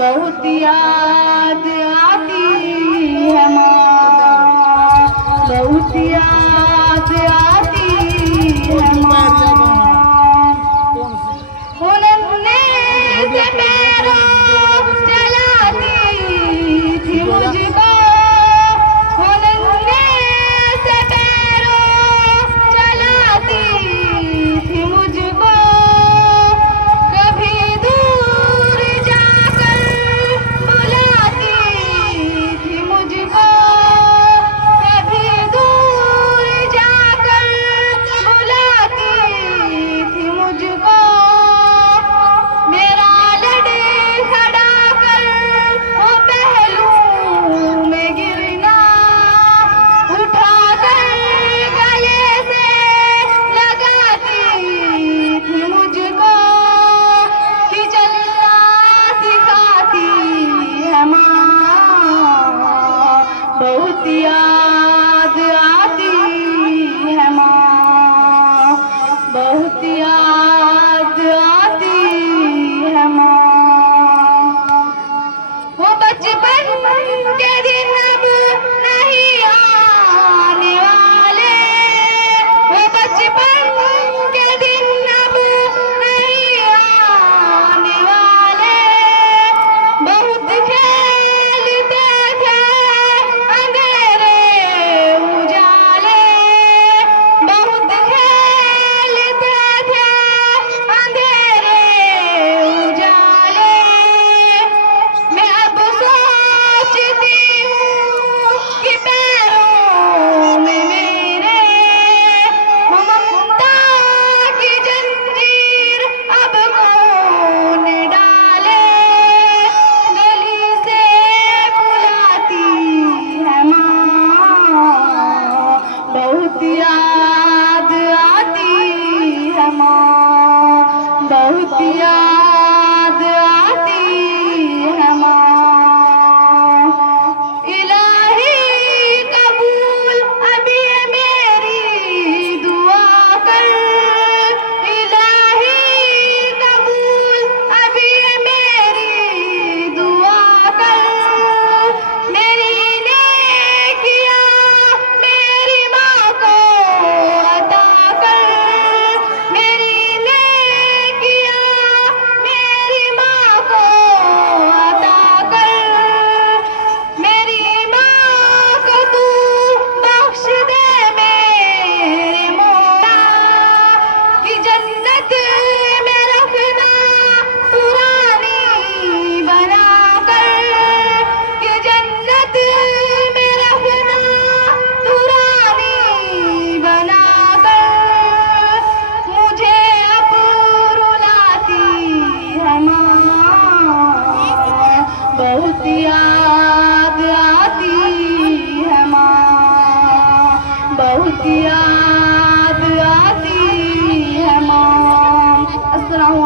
बहुत याद आती है माँ, बहुत याद आती है माँ। वो नन्हे से पैरों चलाती थी मुझको, वो नन्हे से पैरों चलाती थी मुझको। कभी दूर जाकर बुलाती थी मुझको, कभी दूर जाकर बुलाती थी मुझको। मेरा लड़ खड़ा कर वो पहलू में गिरना, उठा कर गले से लगाती थी मुझको। कि चलना सिखाती है माँ, बहुत याद आती है माँ, बहुत याद आती है माँ। वो बचपन के दिन अब नहीं आने वाले, वो बचपन के दिन अब नहीं आने वाले। बहुत खेलते थे अंधेरे उजाले, बहुत खेलते थे अंधेरे उजाले। मैं अब सोचती हूँ कि पैरों में मेरे वो ममता की जंजीर अब कौन डाले। गली से बुलाती है माँ, बहुत याद आती है माँ, बहुत याद आती है माँ। इलाही कबूल अभी ये मेरी दुआ कर, इलाही कबूल अभी ये मेरी दुआ कर। मेरी नेकियां मेरी माँ को अता कर, मेरी नेकियां मेरी माँ को अता कर। मेरी माँ को तू बख्श दे मेरे मौला, कि जन्नत में रखना पुरानी बना कर, कि जन्नत में रखना पुरानी बना कर। मुझे अब रुलाती है माँ, बहुत याद आती है माँ, बहुत याद आती है माँ। अस्सलाम।